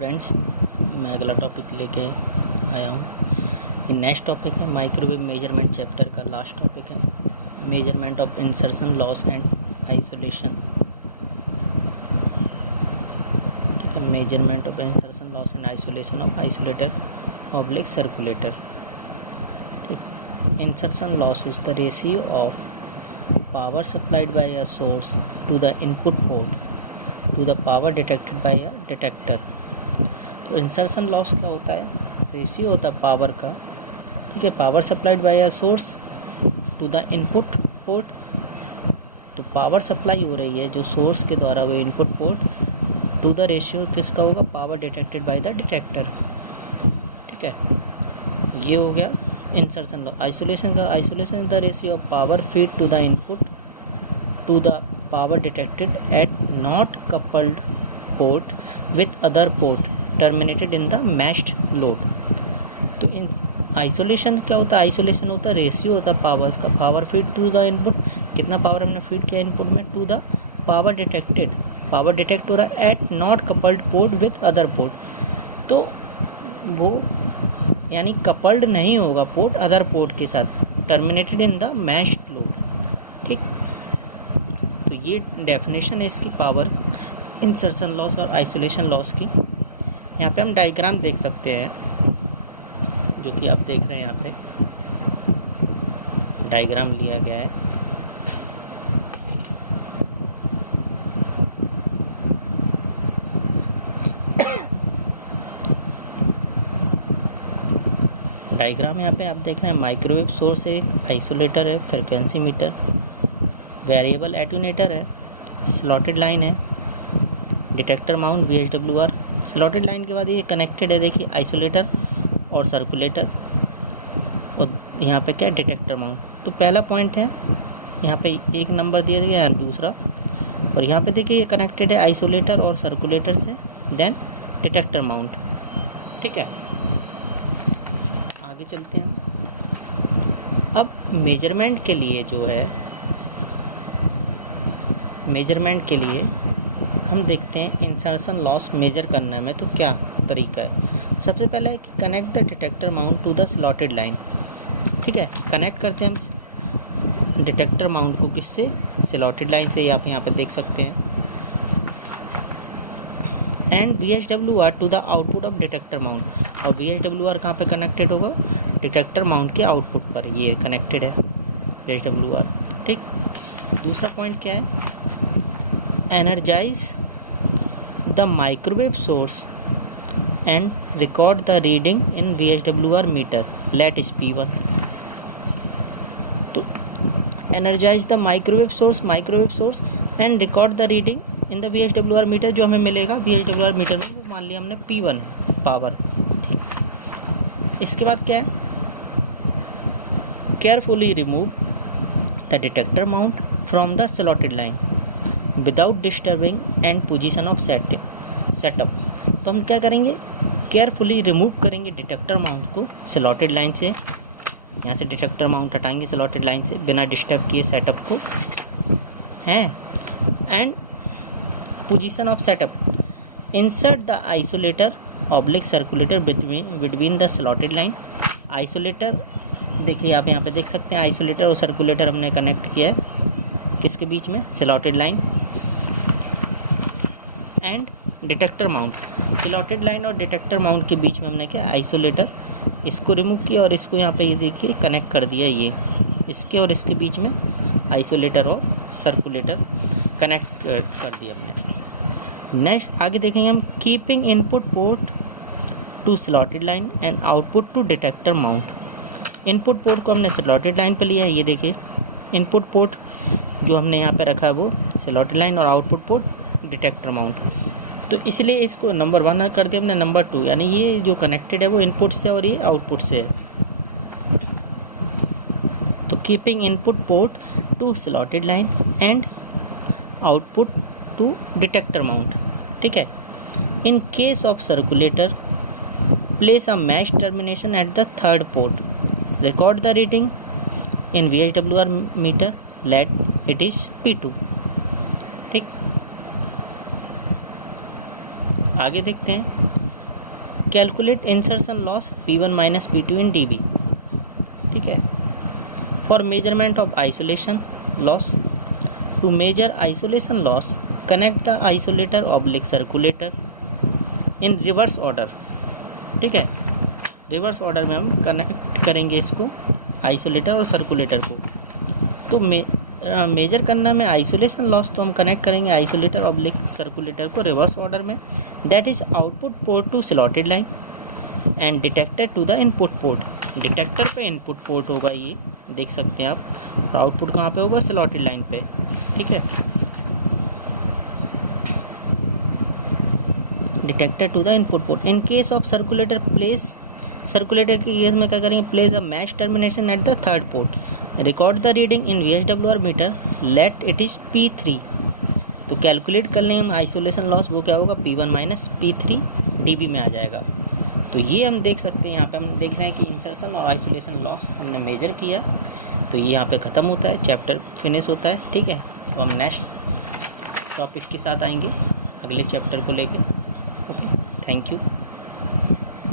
Friends, मैं अगला topic लेके आया हूँ। ये नेक्स्ट टॉपिक है माइक्रोवेव मेजरमेंट चैप्टर का लास्ट टॉपिक है measurement of insertion loss and isolation. ठीक है, measurement of insertion loss and isolation of isolator oblique circulator. ठीक, insertion loss is the ratio of power supplied by a source to the input port to the power detected by a detector. तो insertion loss क्या होता है? Ratio होता है power का। ठीक है, power supplied by a source to the input port. तो पावर सप्लाई हो रही है जो सोर्स के द्वारा वो input port to the ratio किसका होगा? Power detected by the detector. ठीक है, ये हो गया इंसर्शन लॉस। आइसोलेशन का, isolation the ratio of power feed to the input to the power detected at not coupled port with other port terminated in the matched load. तो in isolation क्या होता है? आइसोलेशन होता है ratio होता है power का। Power feed to the input, कितना पावर हमने फीड किया इनपुट में, to the power detected. Power detect हो रहा है at not coupled port with other port. तो वो यानी कपल्ड नहीं होगा पोर्ट अदर पोर्ट के साथ, terminated in the matched load. ठीक, तो ये डेफिनेशन है इसकी पावर इंसर्शन लॉस और आइसोलेशन लॉस की। यहाँ पे हम डायग्राम देख सकते हैं, जो कि आप देख रहे हैं। यहाँ पे डायग्राम लिया गया है। डायग्राम यहाँ पे आप देख रहे हैं, माइक्रोवेव सोर्स है, आइसोलेटर है, फ्रिक्वेंसी मीटर, वेरिएबल एट्यूनेटर है, स्लॉटेड लाइन है, detector mount VSWR। Slotted line के बाद ये कनेक्टेड है, देखिए आइसोलेटर और सर्कुलेटर, और यहाँ पे क्या है? Detector mount. तो पहला पॉइंट है यहाँ पे एक नंबर दिया गया है, दूसरा, और यहाँ पे देखिए ये कनेक्टेड है आइसोलेटर और सर्कुलेटर से, देन डिटेक्टर माउंट। ठीक है, आगे चलते हैं। अब मेजरमेंट के लिए जो है, मेजरमेंट के लिए हम देखते हैं इंसर्शन लॉस मेजर करने में तो क्या तरीका है। सबसे पहले है कि connect the detector mount to the slotted line. ठीक है, कनेक्ट करते हैं हम डिटेक्टर माउंट को किससे? स्लॉटेड लाइन से। आप यहाँ पे देख सकते हैं। And VSWR to the output of detector mount. और VSWR कहाँ पे कनेक्टेड होगा? डिटेक्टर माउंट के आउटपुट पर ये कनेक्टेड है VSWR। ठीक, दूसरा पॉइंट क्या है? energize the microwave source and record the reading in VSWR meter, let is P1। तो energize the microwave source and record the reading in the VSWR meter। जो हमें मिलेगा VSWR मीटर में, वो मान लिया हमने P1 पावर। ठीक, इसके बाद क्या है? carefully remove the detector mount from the slotted line without disturbing and position of setup. तो हम क्या करेंगे? केयरफुली रिमूव करेंगे डिटेक्टर माउंट को स्लॉटेड लाइन से। यहाँ से डिटेक्टर माउंट हटाएंगे स्लॉटेड लाइन से बिना डिस्टर्ब किए सेटअप को, हैं। And position of setup, insert the isolator oblique circulator between the slotted line. Isolator देखिए आप यहाँ पे देख सकते हैं, आइसोलेटर और सर्कुलेटर हमने कनेक्ट किया है किसके बीच में? Slotted line and detector mount. Slotted line और डिटेक्टर माउंट के बीच में हमने क्या? आइसोलेटर, इसको रिमूव किया और इसको यहाँ पे ये देखिए कनेक्ट कर दिया। ये इसके और इसके बीच में आइसोलेटर और सर्कुलेटर कनेक्ट कर दिया हमने। नेक्स्ट आगे देखेंगे हम, keeping input port to slotted line and output to detector mount. Input port को हमने स्लॉटेड लाइन पे लिया है, ये देखिए इनपुट पोर्ट जो हमने यहाँ पे रखा है वो स्लॉटेड लाइन और आउटपुट पोर्ट डिटेक्टर माउंट। तो इसलिए इसको नंबर 1 कर दिया हमने, नंबर 2, यानी ये जो कनेक्टेड है वो इनपुट से और ये आउटपुट से है। तो keeping input port to slotted line and output to detector mount. ठीक है, in case of circulator place a match termination at the third port, record the reading in VSWR meter, let it is P2। ठीक, आगे देखते हैं। Calculate insertion loss P1 minus P2 in dB। ठीक है। For measurement of isolation loss, to measure isolation loss connect the isolator oblique circulator in reverse order. ठीक है, reverse order में हम कनेक्ट करेंगे इसको, आइसोलेटर और सर्कुलेटर को। तो मेजर करना में आइसोलेशन लॉस तो हम कनेक्ट करेंगे आइसोलेटर ऑब्लिक सर्कुलेटर को रिवर्स ऑर्डर में, that is output port to slotted line and detector to the input port. Detector पे इनपुट पोर्ट होगा, ये देख सकते हैं आप, और आउटपुट कहाँ पे होगा, स्लॉटेड लाइन पे। ठीक है, detector to the input port. In case of circulator place, circulator के केस में क्या करेंगे, place a match termination at the third port, record the reading in VSWR meter, let it is P3। तो calculate कर लेंगे हम isolation loss, वो क्या होगा, P1 माइनस P3 dB में आ जाएगा। तो ये हम देख सकते हैं, यहाँ पे हम देख रहे हैं कि इंसर्शन और आइसोलेशन लॉस हमने मेजर किया। तो ये यहाँ पे ख़त्म होता है, चैप्टर फिनिश होता है। ठीक है, तो हम नेक्स्ट टॉपिक के साथ आएंगे अगले चैप्टर को लेके। Okay, thank you.